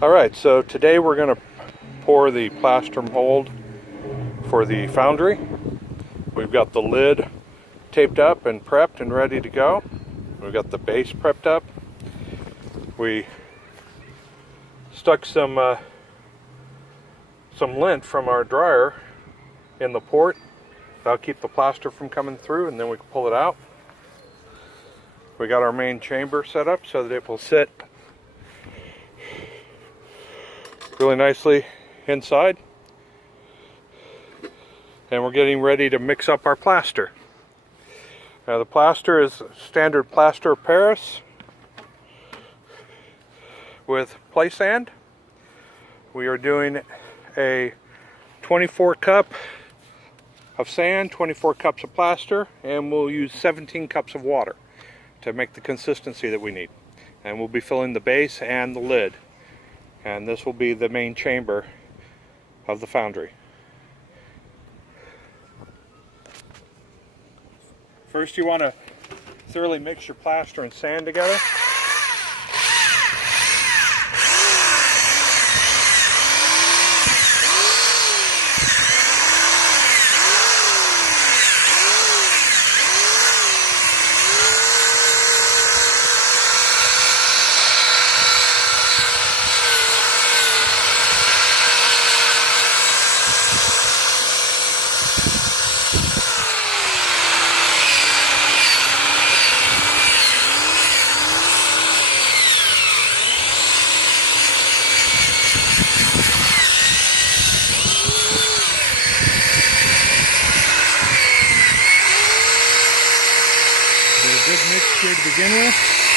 Alright, so today we're going to pour the plaster mold for the Foundry. We've got the lid taped up and prepped and ready to go. We've got the base prepped up. We stuck some lint from our dryer in the port. That'll keep the plaster from coming through, and then we can pull it out. We got our main chamber set up so that it will sit really nicely inside. And we're getting ready to mix up our plaster. Now the plaster is standard plaster of Paris with play sand. We are doing a 24 cup of sand, 24 cups of plaster, and we'll use 17 cups of water to make the consistency that we need. And we'll be filling the base and the lid. And this will be the main chamber of the Foundry. First, you want to thoroughly mix your plaster and sand together. Good mixture to begin with.